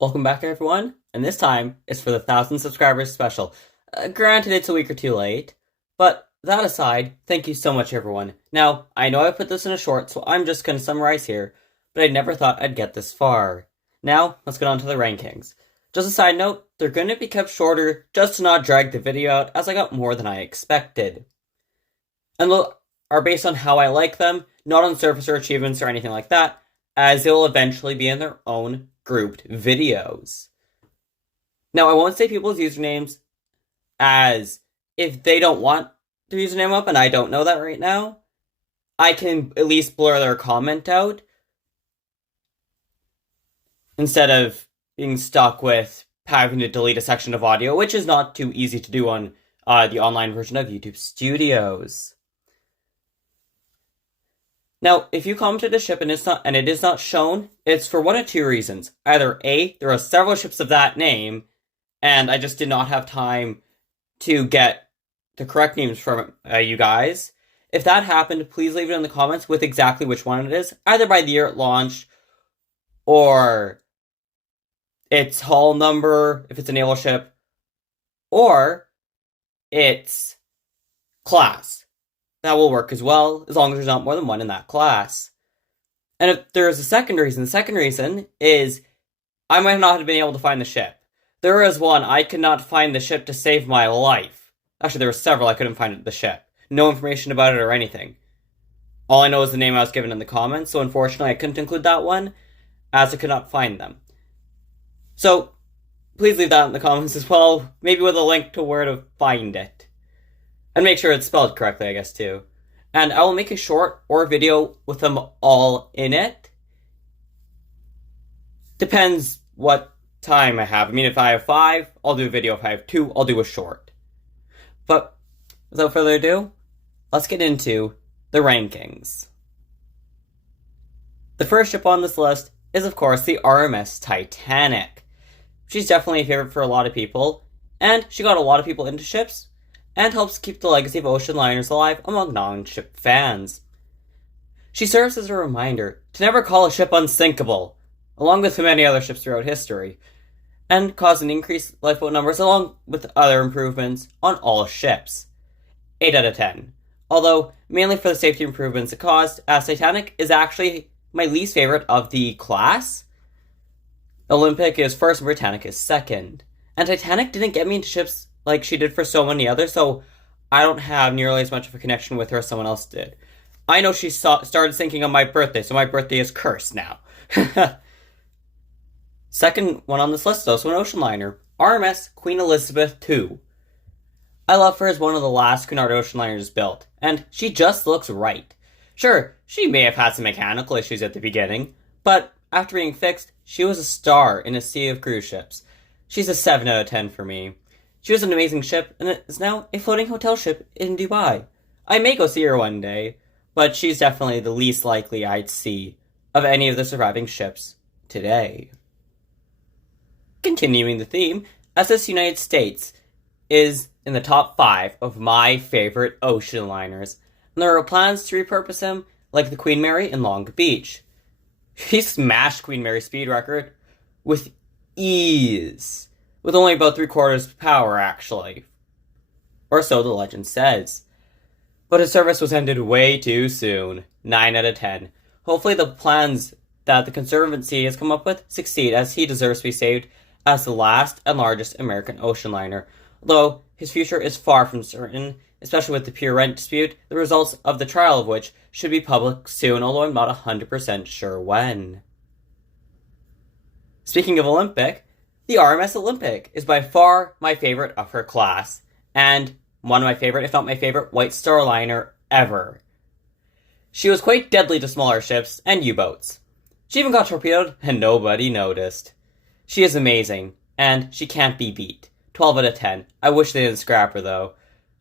Welcome back everyone, and this time it's for the 1,000 subscribers special. Granted it's a week or two late, but that aside, thank you so much everyone. Now, I know I put this in a short, so I'm just going to summarize here, but I never thought I'd get this far. Now, let's get on to the rankings. Just a side note, they're going to be kept shorter just to not drag the video out as I got more than I expected. And are based on how I like them, not on surface or achievements or anything like that, as they will eventually be in their own grouped videos. Now, I won't say people's usernames, as if they don't want their username up, and I don't know that right now, I can at least blur their comment out, instead of being stuck with having to delete a section of audio, which is not too easy to do on the online version of YouTube Studios. Now, if you commented a ship and it is not shown, it's for one of two reasons. Either A, there are several ships of that name, and I just did not have time to get the correct names from you guys. If that happened, please leave it in the comments with exactly which one it is, either by the year it launched, or its hull number, if it's a naval ship, or its class. That will work as well, as long as there's not more than one in that class. And if there's a second reason, the second reason is I might not have been able to find the ship. There is one, I could not find the ship to save my life. Actually, there were several I couldn't find the ship. No information about it or anything. All I know is the name I was given in the comments, so unfortunately I couldn't include that one, as I could not find them. So, please leave that in the comments as well, maybe with a link to where to find it. And make sure it's spelled correctly, I guess, too. And I will make a short or a video with them all in it. Depends what time I have. I mean, if I have 5, I'll do a video. If I have 2, I'll do a short. But, without further ado, let's get into the rankings. The first ship on this list is, of course, the RMS Titanic. She's definitely a favorite for a lot of people, and she got a lot of people into ships, and helps keep the legacy of ocean liners alive among non-ship fans. She serves as a reminder to never call a ship unsinkable, along with many other ships throughout history, and caused an increased lifeboat numbers along with other improvements on all ships. 8 out of 10. Although, mainly for the safety improvements it caused, as Titanic is actually my least favorite of the class. Olympic is first and Bratanic is second. And Titanic didn't get me into ships like she did for so many others, so I don't have nearly as much of a connection with her as someone else did. I know she started sinking on my birthday, so my birthday is cursed now. Second one on this list is also an ocean liner, RMS Queen Elizabeth II. I love her as one of the last Cunard ocean liners built, and she just looks right. Sure, she may have had some mechanical issues at the beginning, but after being fixed, she was a star in a sea of cruise ships. She's a 7 out of 10 for me. She was an amazing ship, and is now a floating hotel ship in Dubai. I may go see her one day, but she's definitely the least likely I'd see of any of the surviving ships today. Continuing the theme, SS United States is in the top 5 of my favorite ocean liners, and there are plans to repurpose him like the Queen Mary in Long Beach. He smashed Queen Mary's speed record with ease. With only about 3/4 power, actually. Or so the legend says. But his service was ended way too soon. 9 out of 10. Hopefully the plans that the Conservancy has come up with succeed, as he deserves to be saved as the last and largest American ocean liner. Although his future is far from certain, especially with the pure rent dispute, the results of the trial of which should be public soon, although I'm not 100% sure when. Speaking of Olympic, the RMS Olympic is by far my favorite of her class, and one of my favorite, if not my favorite, White Star liner ever. She was quite deadly to smaller ships and U-boats. She even got torpedoed and nobody noticed. She is amazing, and she can't be beat. 12 out of 10. I wish they didn't scrap her though.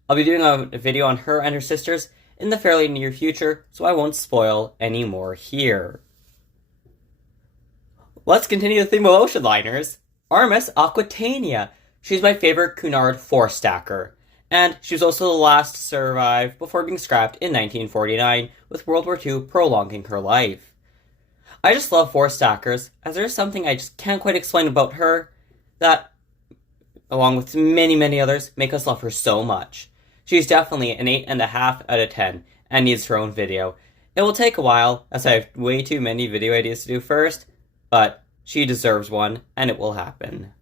I'll be doing a video on her and her sisters in the fairly near future, so I won't spoil any more here. Let's continue the theme of ocean liners. RMS Aquitania. She's my favorite Cunard 4-stacker, and she was also the last to survive before being scrapped in 1949, with World War II prolonging her life. I just love four stackers, as there's something I just can't quite explain about her that, along with many, many others, make us love her so much. She's definitely an 8.5 out of 10, and needs her own video. It will take a while, as I have way too many video ideas to do first, but she deserves one, and it will happen.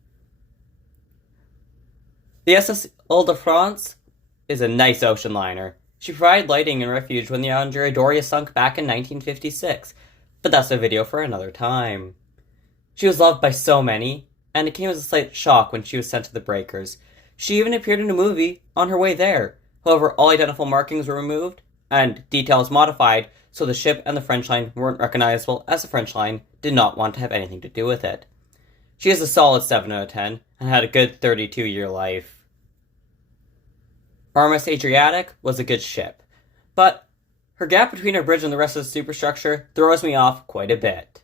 The SS Olda France is a nice ocean liner. She provided lighting and refuge when the Andrea Doria sunk back in 1956, but that's a video for another time. She was loved by so many, and it came as a slight shock when she was sent to the breakers. She even appeared in a movie on her way there. However, all identifiable markings were removed, and details modified, so the ship and the French line weren't recognizable, as the French line did not want to have anything to do with it. She is a solid 7 out of 10, and had a good 32-year life. RMS Adriatic was a good ship, but her gap between her bridge and the rest of the superstructure throws me off quite a bit.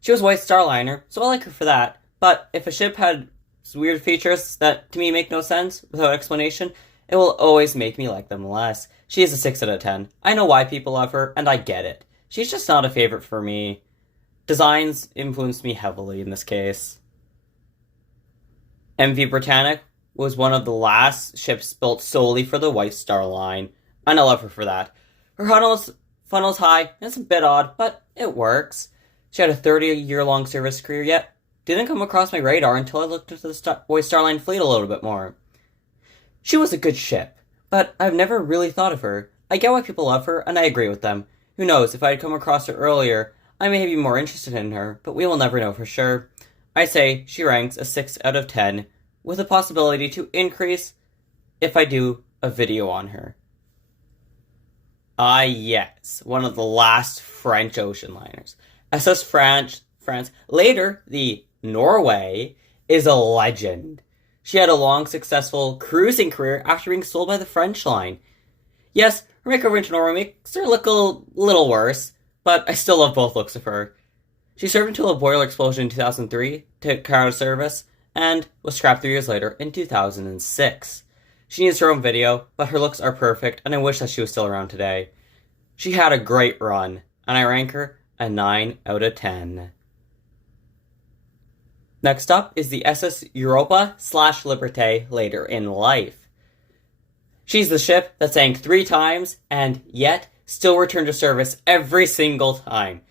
She was a White Star Liner, so I like her for that, but if a ship had weird features that to me make no sense without explanation, it will always make me like them less. She is a 6 out of 10. I know why people love her, and I get it. She's just not a favorite for me. Designs influenced me heavily in this case. MV Bratanic was one of the last ships built solely for the White Star Line, and I love her for that. Her funnel's high, and it's a bit odd, but it works. She had a 30-year-long service career, yet didn't come across my radar until I looked into the White Star Line fleet a little bit more. She was a good ship, but I've never really thought of her. I get why people love her, and I agree with them. Who knows, if I had come across her earlier, I may be more interested in her, but we will never know for sure. I say she ranks a 6 out of 10, with a possibility to increase if I do a video on her. Yes, one of the last French ocean liners. SS France, later the Norway, is a legend. She had a long, successful cruising career after being sold by the French line. Yes, her makeover into Norway makes her look a little worse, but I still love both looks of her. She served until a boiler explosion in 2003, took her out of service, and was scrapped 3 years later in 2006. She needs her own video, but her looks are perfect, and I wish that she was still around today. She had a great run, and I rank her a 9 out of 10. Next up is the SS Europa / Liberté later in life. She's the ship that sank 3 times, and yet still returned to service every single time.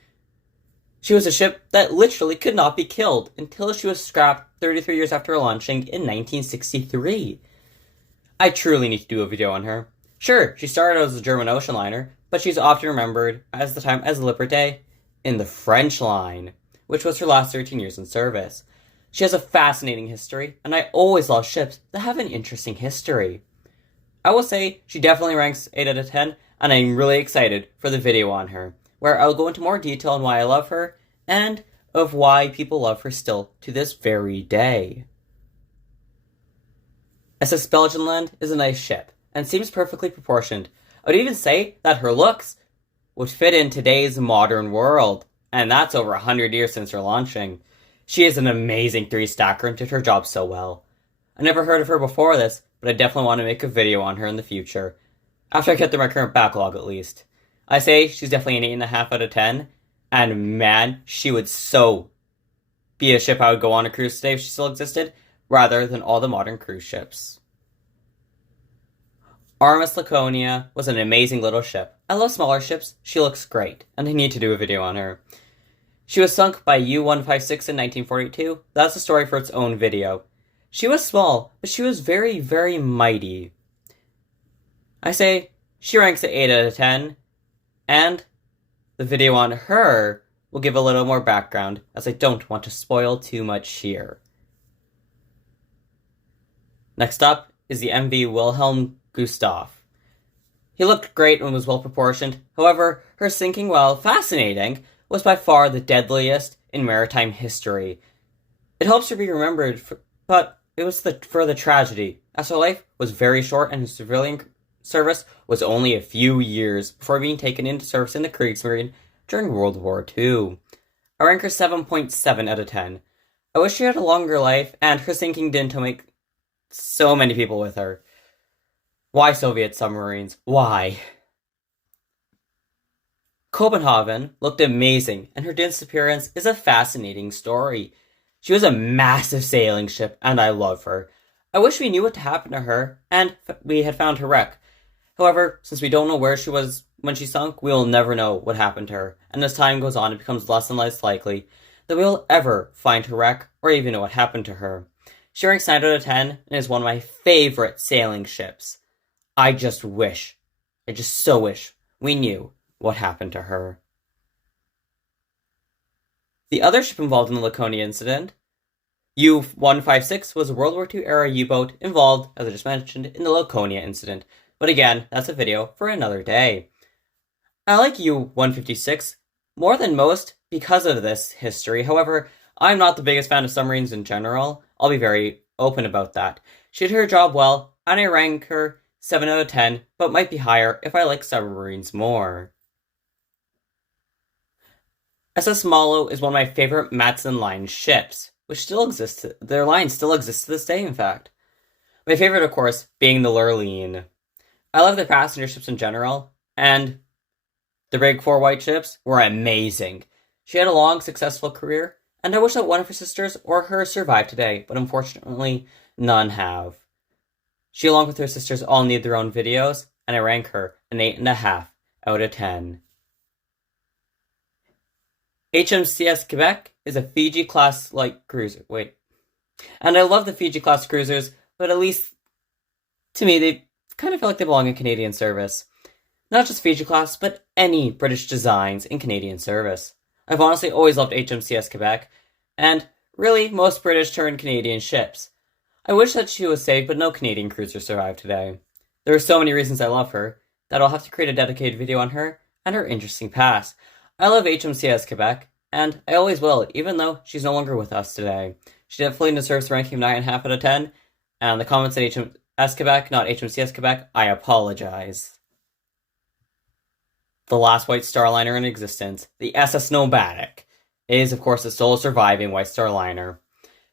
She was a ship that literally could not be killed until she was scrapped 33 years after launching in 1963. I truly need to do a video on her. Sure, she started out as a German ocean liner, but she's often remembered as the time as Liberté in the French line, which was her last 13 years in service. She has a fascinating history, and I always love ships that have an interesting history. I will say she definitely ranks 8 out of 10, and I'm really excited for the video on her, where I'll go into more detail on why I love her, and of why people love her still to this very day. SS Belgian Land is a nice ship, and seems perfectly proportioned. I would even say that her looks would fit in today's modern world, and that's over 100 years since her launching. She is an amazing 3-stacker and did her job so well. I never heard of her before this, but I definitely want to make a video on her in the future. After I get through my current backlog at least. I say she's definitely an 8.5 out of 10, and man, she would so be a ship I would go on a cruise today if she still existed, rather than all the modern cruise ships. RMS Laconia was an amazing little ship. I love smaller ships, she looks great, and I need to do a video on her. She was sunk by U-156 in 1942. That's a story for its own video. She was small, but she was very, very mighty. I say she ranks at 8 out of 10, and the video on her will give a little more background, as I don't want to spoil too much here. Next up is the MV Wilhelm Gustaf. He looked great and was well proportioned. However, her sinking, while fascinating, was by far the deadliest in maritime history. It helps her be remembered, but it was for the tragedy, as her life was very short and her civilian service was only a few years before being taken into service in the Kriegsmarine during World War II. I rank her 7.7 out of 10. I wish she had a longer life, and her sinking didn't make so many people with her. Why Soviet submarines? Why? Copenhagen looked amazing, and her disappearance is a fascinating story. She was a massive sailing ship, and I love her. I wish we knew what happened to her, and we had found her wreck. However, since we don't know where she was when she sunk, we will never know what happened to her, and as time goes on, it becomes less and less likely that we will ever find her wreck or even know what happened to her. She ranks 9 out of 10 and is one of my favorite sailing ships. I just so wish we knew what happened to her. The other ship involved in the Laconia incident, U-156, was a World War II era U-boat involved, as I just mentioned, in the Laconia incident. But again, that's a video for another day. I like U-156 more than most because of this history. However, I'm not the biggest fan of submarines in general. I'll be very open about that. She did her job well, and I rank her 7 out of 10, but might be higher if I like submarines more. SS Malo is one of my favorite Matson Line ships, which still exists. Their line still exists to this day, in fact. My favorite, of course, being the Lurleen. I love the passenger ships in general, and the big 4 white ships were amazing. She had a long, successful career, and I wish that one of her sisters or her survived today, but unfortunately, none have. She, along with her sisters, all need their own videos, and I rank her an 8.5 out of 10. HMCS Quebec is a Fiji-class light cruiser. And I love the Fiji-class cruisers, but at least, to me, they kind of feel like they belong in Canadian service. Not just Fiji-class, but any British designs in Canadian service. I've honestly always loved HMCS Quebec, and really, most British turned Canadian ships. I wish that she was saved, but no Canadian cruiser survived today. There are so many reasons I love her, that I'll have to create a dedicated video on her, and her interesting past. I love HMCS Quebec, and I always will, even though she's no longer with us today. She definitely deserves the ranking of 9.5 out of 10, and the comments at HMS Quebec, not HMCS Quebec, I apologize. The last White Star liner in existence, the SS Nomatic, is of course the sole surviving White Star liner.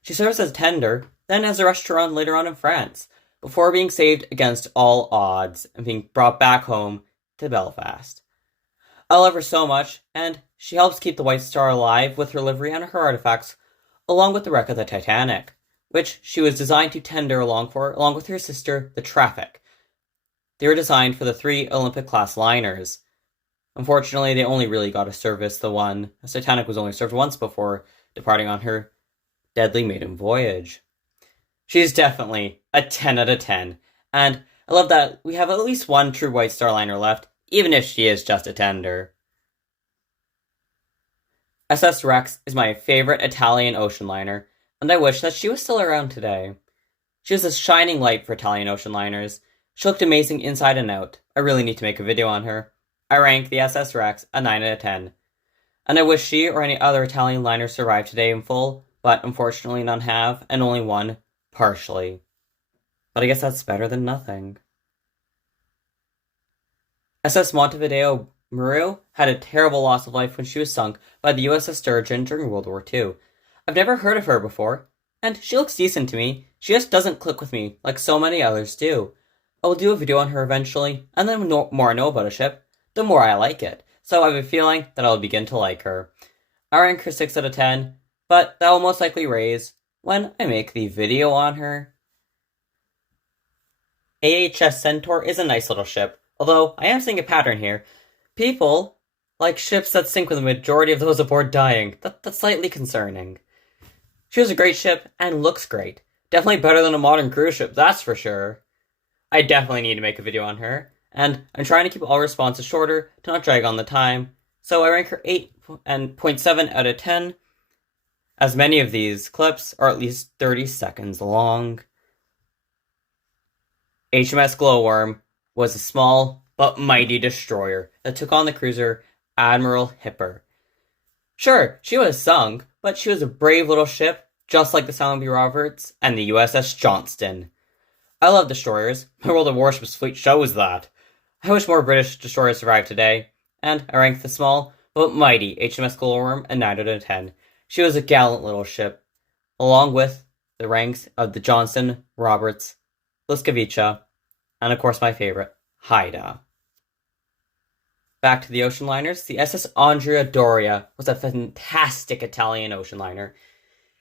She serves as a tender, then as a restaurant later on in France, before being saved against all odds and being brought back home to Belfast. I love her so much, and she helps keep the White Star alive with her livery and her artifacts, along with the wreck of the Titanic, which she was designed to tender along with her sister, the Traffic. They were designed for the 3 Olympic-class liners. Unfortunately, they only really got to service the one, as Titanic was only served once before departing on her deadly maiden voyage. She's definitely a 10 out of 10, and I love that we have at least one true White Star liner left, even if she is just a tender. SS Rex is my favorite Italian ocean liner, and I wish that she was still around today. She was a shining light for Italian ocean liners. She looked amazing inside and out. I really need to make a video on her. I rank the SS Rex a 9 out of 10. And I wish she or any other Italian liner survived today in full, but unfortunately none have, and only one partially. But I guess that's better than nothing. SS Monte Maru had a terrible loss of life when she was sunk by the USS Sturgeon during World War II. I've never heard of her before, and she looks decent to me. She just doesn't click with me like so many others do. I will do a video on her eventually, and then the more I know about a ship, the more I like it. So I have a feeling that I'll begin to like her. I rank her 6 out of 10, but that will most likely raise when I make the video on her. AHS Centaur is a nice little ship, although I am seeing a pattern here. People like ships that sink with the majority of those aboard dying. That's slightly concerning. She was a great ship and looks great. Definitely better than a modern cruise ship, that's for sure. I definitely need to make a video on her, and I'm trying to keep all responses shorter to not drag on the time, so I rank her 8.7 out of 10, as many of these clips are at least 30 seconds long. HMS Glorm was a small but mighty destroyer that took on the cruiser Admiral Hipper. Sure, she was sunk, but she was a brave little ship, just like the Simon B. Roberts and the USS Johnston. I love destroyers. My World of Warships fleet shows that. I wish more British destroyers survived today, and I rank the small but mighty HMS Glorm a 9 out of 10. She was a gallant little ship, along with the ranks of the Johnston, Roberts, Liskovica, and of course my favorite, Haida. Back to the ocean liners, the SS Andrea Doria was a fantastic Italian ocean liner.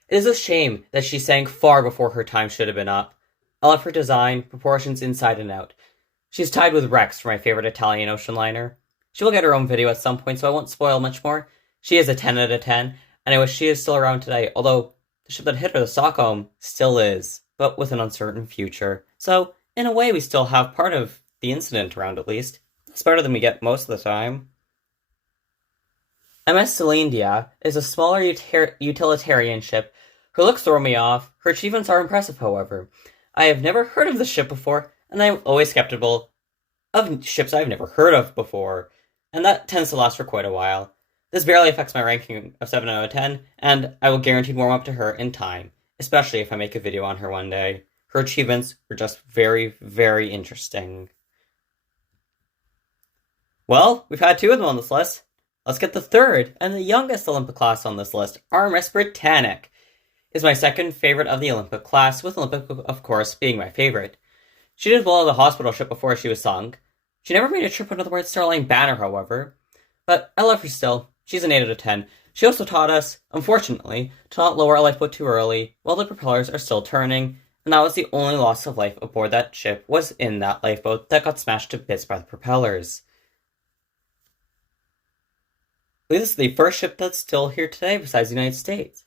It is a shame that she sank far before her time should have been up. I love her design, proportions inside and out. She's tied with Rex for my favorite Italian ocean liner. She will get her own video at some point, so I won't spoil much more. She is a 10 out of 10, and I wish she is still around today, although the ship that hit her, the Stockholm, still is, but with an uncertain future. So, in a way, we still have part of the incident around, at least. It's better than we get most of the time. MS Cindia is a smaller utilitarian ship. Her looks throw me off. Her achievements are impressive, however. I have never heard of the ship before, and I'm always skeptical of ships I've never heard of before, and that tends to last for quite a while. This barely affects my ranking of 7 out of 10, and I will guarantee warm up to her in time, especially if I make a video on her one day. Her achievements were just very, very interesting. Well, we've had 2 of them on this list. Let's get the third, and the youngest Olympic class on this list, RMS Bratanic, is my second favorite of the Olympic class, with Olympic, of course, being my favorite. She did well at the hospital ship before she was sunk. She never made a trip under the White Star Line banner, however. But I love her still. She's an 8 out of 10. She also taught us, unfortunately, to not lower a lifeboat too early while the propellers are still turning, and that was the only loss of life aboard that ship was in that lifeboat that got smashed to bits by the propellers. This is the first ship that's still here today besides the United States.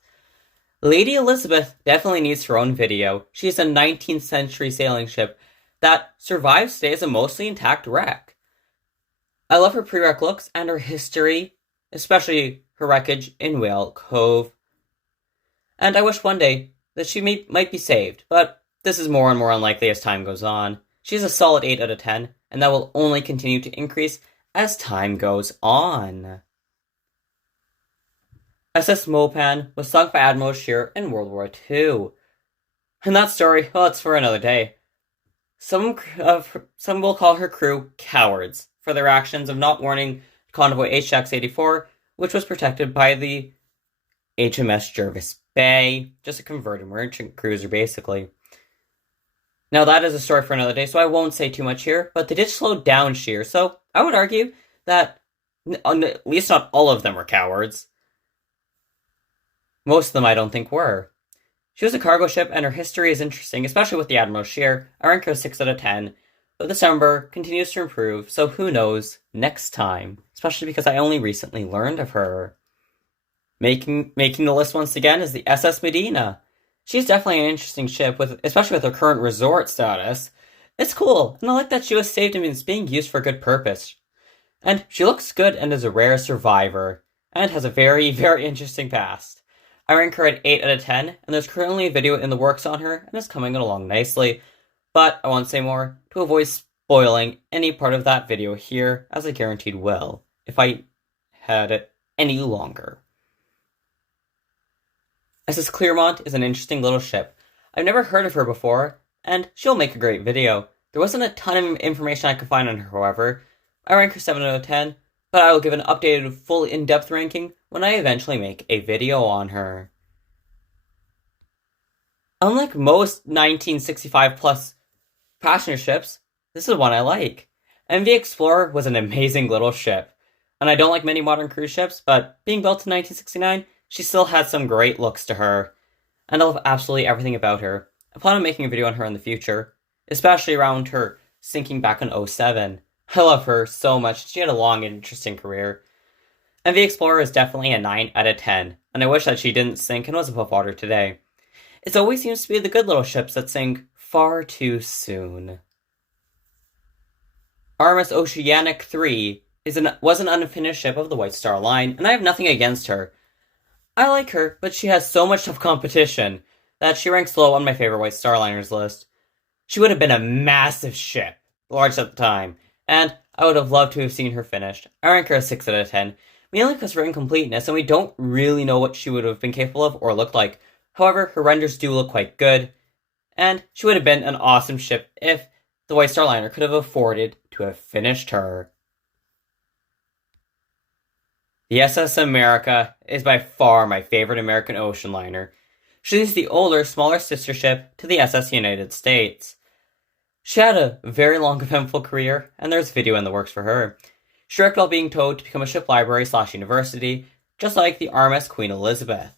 Lady Elizabeth definitely needs her own video. She is a 19th century sailing ship that survives today as a mostly intact wreck. I love her pre-wreck looks and her history, especially her wreckage in Whale Cove. And I wish one day that she might be saved, but this is more and more unlikely as time goes on. She's a solid 8 out of 10, and that will only continue to increase as time goes on. SS Smoan was sunk by Admiral Scheer in World War II. And that story, well, it's for another day. Some will call her crew cowards for their actions of not warning convoy HX-84, which was protected by the HMS Jervis Bay, just a converted merchant cruiser, basically. Now, that is a story for another day, so I won't say too much here, but they did slow down Scheer, so I would argue that at least not all of them were cowards. Most of them I don't think were. She was a cargo ship, and her history is interesting, especially with the Admiral Scheer. I rank her 6 out of 10, but this number continues to improve, so who knows next time, especially because I only recently learned of her. Making the list once again is the SS Medina. She's definitely an interesting ship, especially with her current resort status. It's cool, and I like that she was saved and is being used for a good purpose. And she looks good and is a rare survivor, and has a very, very interesting past. I rank her at 8 out of 10, and there's currently a video in the works on her, and it's coming along nicely. But I won't say more to avoid spoiling any part of that video here, as I guaranteed will, if I had it any longer. SS Claremont is an interesting little ship. I've never heard of her before, and she'll make a great video. There wasn't a ton of information I could find on her, however. I rank her 7 out of 10, but I will give an updated, full in-depth ranking when I eventually make a video on her. Unlike most 1965-plus passenger ships, this is one I like. MV Explorer was an amazing little ship, and I don't like many modern cruise ships, but being built in 1969, she still had some great looks to her, and I love absolutely everything about her. I plan on making a video on her in the future, especially around her sinking back in 2007. I love her so much. She had a long and interesting career. And the Explorer is definitely a 9 out of 10, and I wish that she didn't sink and was above water today. It always seems to be the good little ships that sink far too soon. RMS Oceanic III was an unfinished ship of the White Star Line, and I have nothing against her. I like her, but she has so much tough competition that she ranks low on my favorite White Star Liners list. She would have been a massive ship, the largest at the time, and I would have loved to have seen her finished. I rank her a 6 out of 10, mainly because of her incompleteness, and we don't really know what she would have been capable of or looked like. However, her renders do look quite good, and she would have been an awesome ship if the White Star Liner could have afforded to have finished her. The SS America is by far my favorite American ocean liner. She is the older, smaller sister ship to the SS United States. She had a very long, eventful career, and there's a video in the works for her. strict while being towed to become a ship library/university, just like the RMS Queen Elizabeth.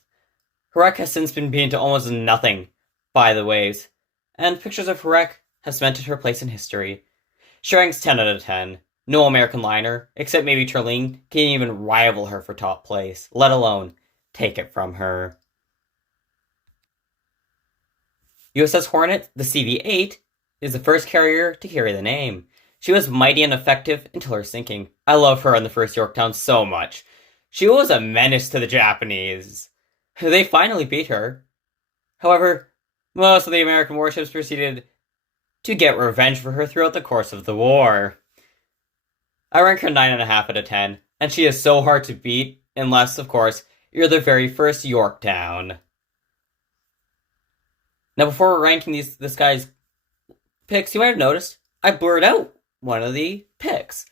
Her wreck has since been beaten to almost nothing by the waves, and pictures of her wreck have cemented her place in history. She ranks 10 out of 10. No American liner, except maybe Turline, can even rival her for top place, let alone take it from her. USS Hornet, the CV-8, is the first carrier to carry the name. She was mighty and effective until her sinking. I love her on the first Yorktown so much. She was a menace to the Japanese. They finally beat her. However, most of the American warships proceeded to get revenge for her throughout the course of the war. I rank her 9.5 out of 10, and she is so hard to beat, unless, of course, you're the very first Yorktown. Now, before ranking this guy's picks, you might have noticed I blurred out one of the picks.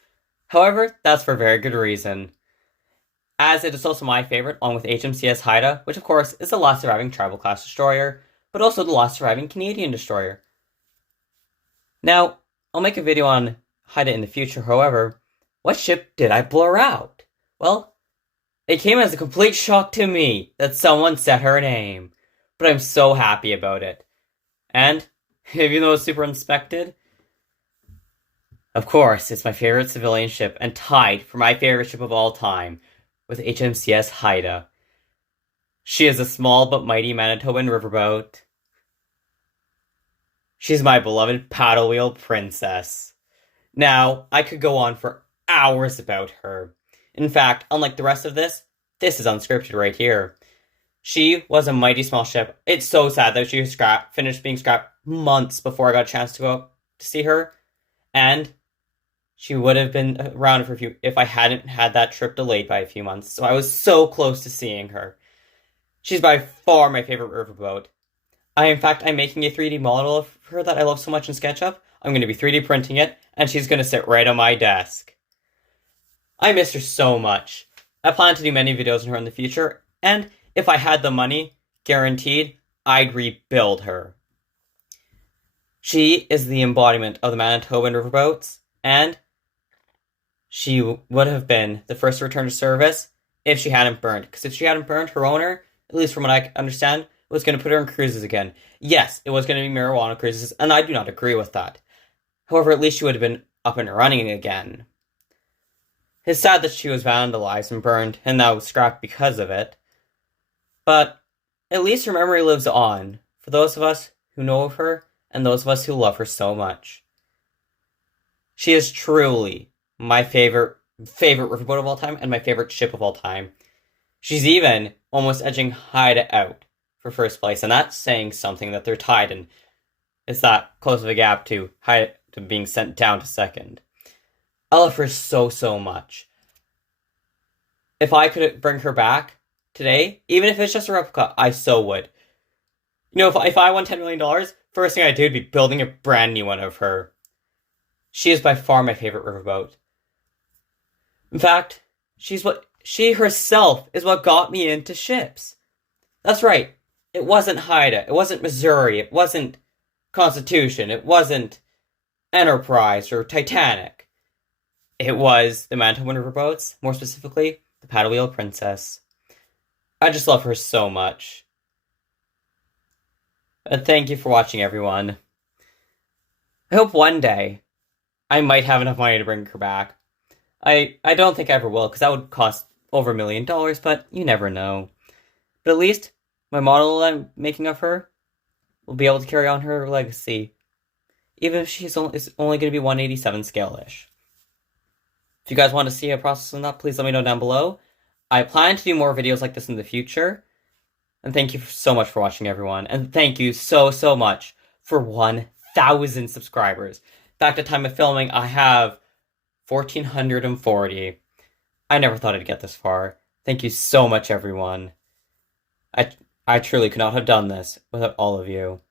However, that's for a very good reason, as it is also my favorite, along with HMCS Haida, which of course is the last surviving tribal class destroyer, but also the last surviving Canadian destroyer. Now, I'll make a video on Haida in the future, however, what ship did I blur out? Well, it came as a complete shock to me that someone said her name, but I'm so happy about it. And, even though it's super inspected, of course, it's my favorite civilian ship, and tied for my favorite ship of all time, with HMCS Haida. She is a small but mighty Manitoban riverboat. She's my beloved paddle wheel princess. Now, I could go on for hours about her. In fact, unlike the rest of this is unscripted right here. She was a mighty small ship. It's so sad that she was finished being scrapped months before I got a chance to go to see her. And she would have been around for a few if I hadn't had that trip delayed by a few months. So I was so close to seeing her. She's by far my favorite riverboat. I'm making a 3D model of her that I love so much in SketchUp. I'm going to be 3D printing it, and she's going to sit right on my desk. I missed her so much. I plan to do many videos on her in the future, and if I had the money, guaranteed, I'd rebuild her. She is the embodiment of the Manitoban riverboats, and she would have been the first to return to service if she hadn't burned. Because if she hadn't burned, her owner, at least from what I understand, was going to put her in cruises again. Yes, it was going to be marijuana cruises, and I do not agree with that. However, at least she would have been up and running again. It's sad that she was vandalized and burned, and now scrapped because of it. But at least her memory lives on, for those of us who know of her, and those of us who love her so much. She is truly my favorite riverboat of all time, and my favorite ship of all time. She's even almost edging Haida out for first place, and that's saying something that they're tied, and it's that close of a gap to Haida to being sent down to second. I love her so, so much. If I could bring her back today, even if it's just a replica, I so would. You know, if I won $10 million, first thing I'd do would be building a brand new one of her. She is by far my favorite riverboat. In fact, she herself is what got me into ships. That's right. It wasn't Haida. It wasn't Missouri. It wasn't Constitution. It wasn't Enterprise or Titanic. It was the Manitoban riverboats, more specifically, the Paddle Wheel Princess. I just love her so much. And thank you for watching, everyone. I hope one day I might have enough money to bring her back. I don't think I ever will, because that would cost over $1 million, but you never know. But at least my model I'm making of her will be able to carry on her legacy, even if she's only going to be 187 scale-ish. If you guys want to see a process on that, please let me know down below. I plan to do more videos like this in the future. And thank you so much for watching, everyone. And thank you so, so much for 1,000 subscribers. In fact, at the time of filming, I have 1,440. I never thought I'd get this far. Thank you so much, everyone. I truly could not have done this without all of you.